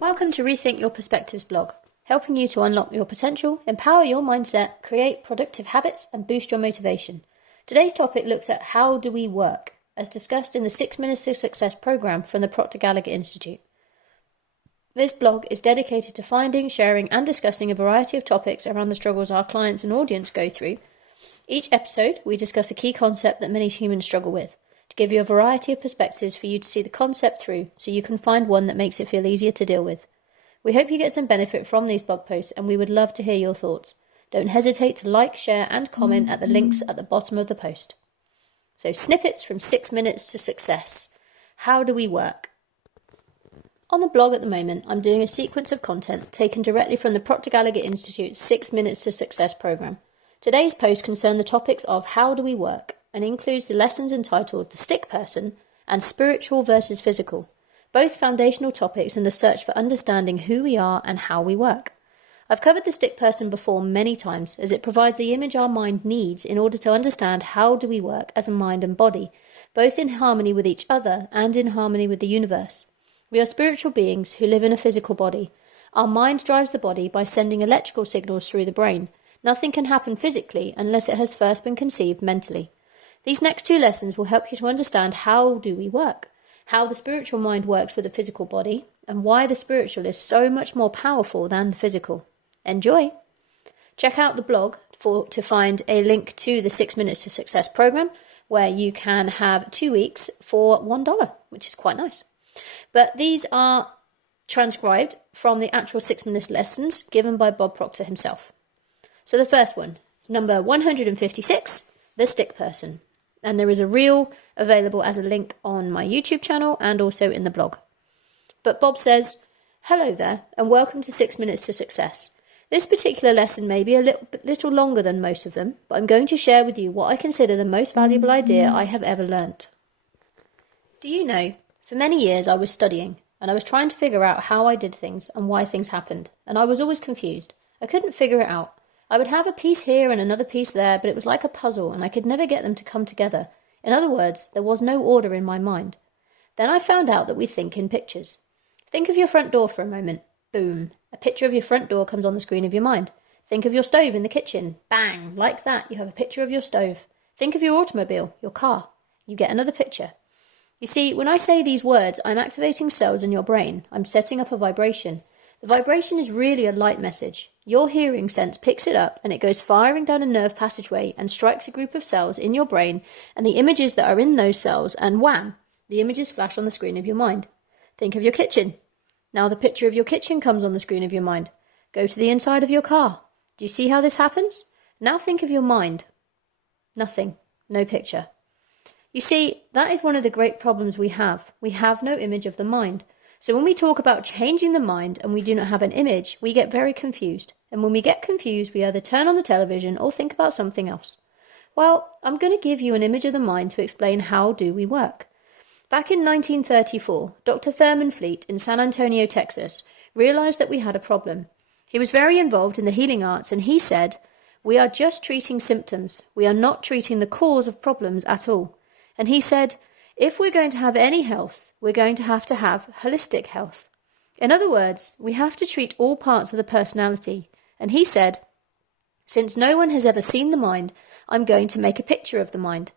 Welcome to Rethink Your Perspectives blog, helping you to unlock your potential, empower your mindset, create productive habits, and boost your motivation. Today's topic looks at how do we work, as discussed in the 6 Minutes to Success program from the Proctor Gallagher Institute. This blog is dedicated to finding, sharing, and discussing a variety of topics around the struggles our clients and audience go through. Each episode, we discuss a key concept that many humans struggle with, to give you a variety of perspectives for you to see the concept through, so you can find one that makes it feel easier to deal with. We hope you get some benefit from these blog posts, and we would love to hear your thoughts. Don't hesitate to like, share, and comment at the links at the bottom of the post. So, snippets from 6 Minutes to Success. How do we work? On the blog at the moment, I'm doing a sequence of content taken directly from the Proctor Gallagher Institute's 6 Minutes to Success program. Today's post concern the topics of how do we work, and includes the lessons entitled The Stickperson and Spiritual versus Physical, both foundational topics in the search for understanding who we are and how we work. I've covered the Stickperson before many times, as it provides the image our mind needs in order to understand how do we work as a mind and body, both in harmony with each other and in harmony with the universe. We are spiritual beings who live in a physical body. Our mind drives the body by sending electrical signals through the brain. Nothing can happen physically unless it has first been conceived mentally. These next 2 lessons will help you to understand how do we work, how the spiritual mind works with the physical body, and why the spiritual is so much more powerful than the physical. Enjoy! Check out the blog to find a link to the 6 Minutes to Success program, where you can have 2 weeks for $1, which is quite nice. But these are transcribed from the actual 6 minutes lessons given by Bob Proctor himself. So the first one is number 156, The Stickperson. And there is a reel available as a link on my YouTube channel and also in the blog. But Bob says, "Hello there, and welcome to 6 Minutes to Success. This particular lesson may be a little longer than most of them, but I'm going to share with you what I consider the most valuable idea I have ever learnt. Do you know, for many years I was studying, and I was trying to figure out how I did things and why things happened, and I was always confused. I couldn't figure it out. I would have a piece here and another piece there, but it was like a puzzle, and I could never get them to come together. In other words, there was no order in my mind. Then I found out that we think in pictures. Think of your front door for a moment. Boom. A picture of your front door comes on the screen of your mind. Think of your stove in the kitchen. Bang. Like that, you have a picture of your stove. Think of your automobile, your car. You get another picture. You see, when I say these words, I'm activating cells in your brain. I'm setting up a vibration. The vibration is really a light message. Your hearing sense picks it up and it goes firing down a nerve passageway and strikes a group of cells in your brain and the images that are in those cells, and wham, the images flash on the screen of your mind. Think of your kitchen. Now the picture of your kitchen comes on the screen of your mind. Go to the inside of your car. Do you see how this happens? Now think of your mind. Nothing. No picture. You see, that is one of the great problems we have. We have no image of the mind. So when we talk about changing the mind and we do not have an image, we get very confused. And when we get confused, we either turn on the television or think about something else. Well, I'm going to give you an image of the mind to explain how do we work. Back in 1934, Dr. Thurman in San Antonio, Texas, realized that we had a problem. He was very involved in the healing arts, and he said, "We are just treating symptoms. We are not treating the cause of problems at all." And he said, if we're going to have any health, we're going to have holistic health. In other words, we have to treat all parts of the personality. And he said, since no one has ever seen the mind, I'm going to make a picture of the mind.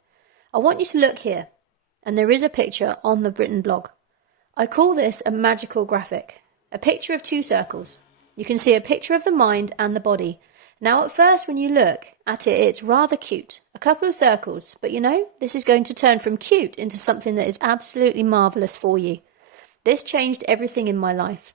I want you to look here. And there is a picture on the written blog. I call this a magical graphic, a picture of 2 circles. You can see a picture of the mind and the body. Now at first when you look at it, it's rather cute. A couple of circles, but you know, this is going to turn from cute into something that is absolutely marvellous for you. This changed everything in my life.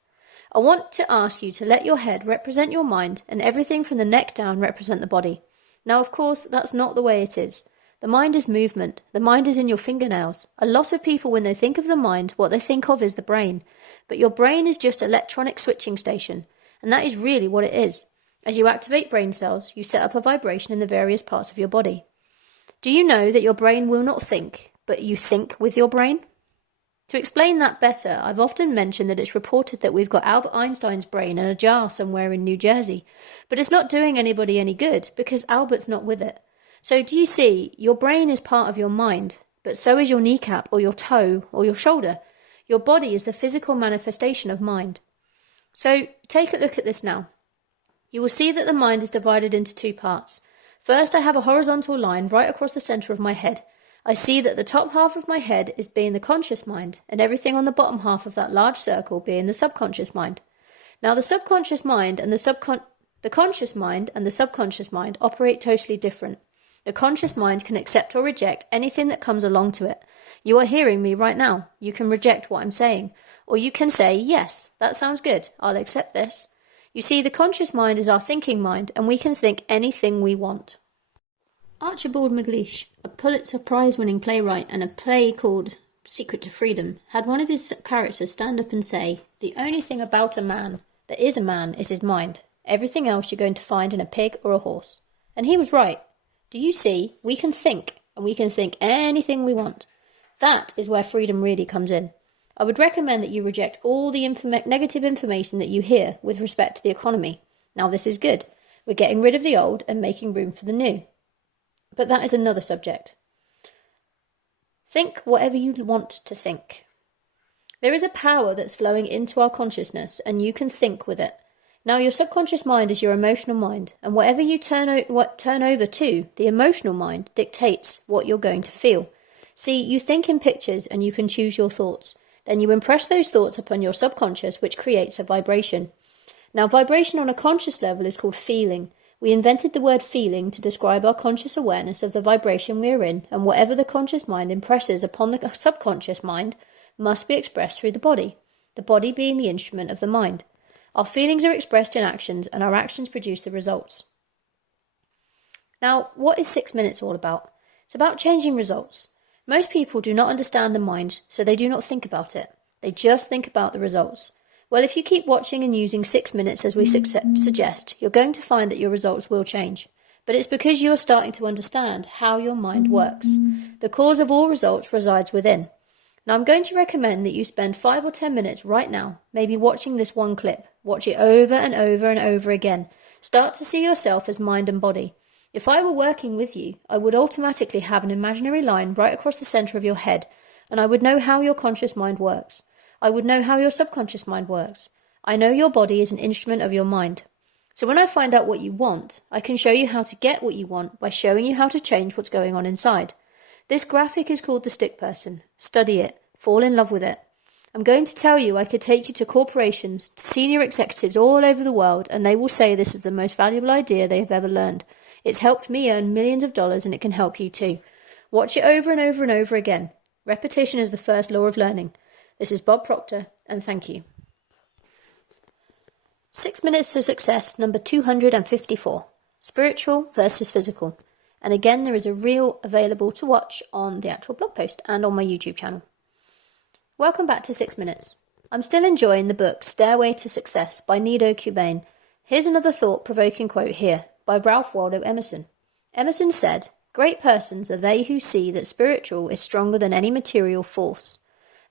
I want to ask you to let your head represent your mind and everything from the neck down represent the body. Now of course, that's not the way it is. The mind is movement. The mind is in your fingernails. A lot of people, when they think of the mind, what they think of is the brain. But your brain is just an electronic switching station, and that is really what it is. As you activate brain cells, you set up a vibration in the various parts of your body. Do you know that your brain will not think, but you think with your brain? To explain that better, I've often mentioned that it's reported that we've got Albert Einstein's brain in a jar somewhere in New Jersey, but it's not doing anybody any good because Albert's not with it. So do you see, your brain is part of your mind, but so is your kneecap or your toe or your shoulder. Your body is the physical manifestation of mind. So take a look at this now. You will see that the mind is divided into two parts. First, I have a horizontal line right across the center of my head. I see that the top half of my head is being the conscious mind, and everything on the bottom half of that large circle being the subconscious mind. Now, the subconscious mind and the conscious mind and the subconscious mind operate totally different. The conscious mind can accept or reject anything that comes along to it. You are hearing me right now. You can reject what I'm saying, or you can say, yes, that sounds good, I'll accept this. You see, the conscious mind is our thinking mind, and we can think anything we want. Archibald MacLeish, a Pulitzer Prize-winning playwright and a play called Secret to Freedom, had one of his characters stand up and say, the only thing about a man that is a man is his mind. Everything else you're going to find in a pig or a horse. And he was right. Do you see? We can think, and we can think anything we want. That is where freedom really comes in. I would recommend that you reject all the negative information that you hear with respect to the economy. Now, this is good. We're getting rid of the old and making room for the new. But that is another subject. Think whatever you want to think. There is a power that's flowing into our consciousness, and you can think with it. Now, your subconscious mind is your emotional mind, and whatever you turn over to, the emotional mind dictates what you're going to feel. See, you think in pictures and you can choose your thoughts. Then you impress those thoughts upon your subconscious, which creates a vibration. Now, vibration on a conscious level is called feeling. We invented the word feeling to describe our conscious awareness of the vibration we are in, and whatever the conscious mind impresses upon the subconscious mind must be expressed through the body being the instrument of the mind. Our feelings are expressed in actions, and our actions produce the results. Now, what is 6 minutes all about? It's about changing results. Most people do not understand the mind, so they do not think about it. They just think about the results. Well, if you keep watching and using 6 minutes as we suggest, you're going to find that your results will change. But it's because you are starting to understand how your mind works. The cause of all results resides within. Now, I'm going to recommend that you spend 5 or 10 minutes right now, maybe watching this one clip. Watch it over and over and over again. Start to see yourself as mind and body. If I were working with you, I would automatically have an imaginary line right across the center of your head, and I would know how your conscious mind works. I would know how your subconscious mind works. I know your body is an instrument of your mind. So when I find out what you want, I can show you how to get what you want by showing you how to change what's going on inside. This graphic is called the Stickperson. Study it. Fall in love with it. I'm going to tell you I could take you to corporations, to senior executives all over the world, and they will say this is the most valuable idea they have ever learned. It's helped me earn millions of dollars, and it can help you too. Watch it over and over and over again. Repetition is the first law of learning. This is Bob Proctor, and thank you. 6 Minutes to Success, number 254. Spiritual versus physical. And again, there is a reel available to watch on the actual blog post and on my YouTube channel. Welcome back to 6 Minutes. I'm still enjoying the book Stairway to Success by Nido Qubein. Here's another thought-provoking quote here by Ralph Waldo Emerson. Emerson said, "Great persons are they who see that spiritual is stronger than any material force."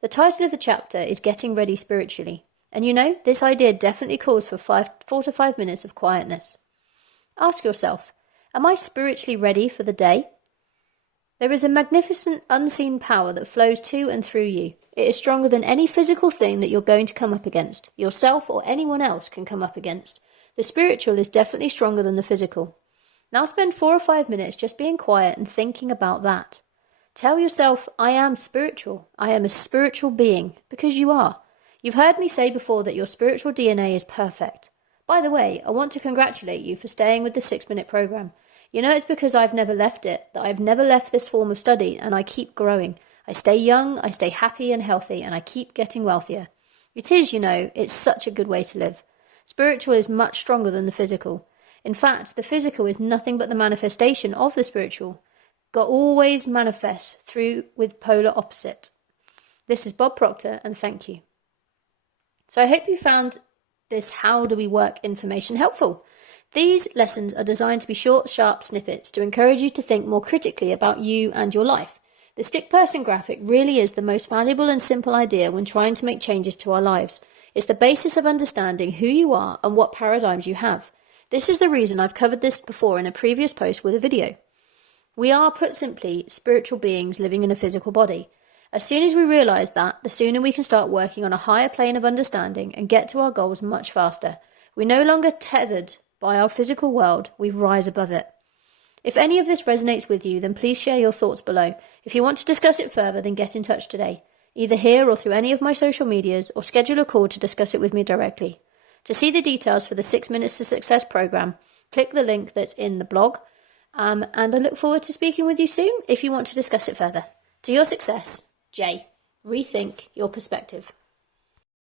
The title of the chapter is Getting Ready Spiritually. And you know, this idea definitely calls for 4 to 5 minutes of quietness. Ask yourself, am I spiritually ready for the day? There is a magnificent unseen power that flows to and through you. It is stronger than any physical thing that you're going to come up against, yourself or anyone else can come up against. The spiritual is definitely stronger than the physical. Now spend 4 or 5 minutes just being quiet and thinking about that. Tell yourself, I am spiritual. I am a spiritual being, because you are. You've heard me say before that your spiritual DNA is perfect. By the way, I want to congratulate you for staying with the 6 Minute program. You know, it's because I've never left it, that I've never left this form of study, and I keep growing. I stay young, I stay happy and healthy, and I keep getting wealthier. It is, you know, it's such a good way to live. Spiritual is much stronger than the physical. In fact, the physical is nothing but the manifestation of the spiritual. God always manifests through with polar opposite. This is Bob Proctor, and thank you. So I hope you found this How Do We Work information helpful. These lessons are designed to be short, sharp snippets to encourage you to think more critically about you and your life. The Stickperson graphic really is the most valuable and simple idea when trying to make changes to our lives. It's the basis of understanding who you are and what paradigms you have. This is the reason I've covered this before in a previous post with a video. We are, put simply, spiritual beings living in a physical body. As soon as we realise that, the sooner we can start working on a higher plane of understanding and get to our goals much faster. We're no longer tethered by our physical world, we rise above it. If any of this resonates with you, then please share your thoughts below. If you want to discuss it further, then get in touch today, either here or through any of my social medias, or schedule a call to discuss it with me directly. To see the details for the 6 Minutes to Success program, click the link that's in the blog, and I look forward to speaking with you soon if you want to discuss it further. To your success, Jaiye. Rethink your perspective.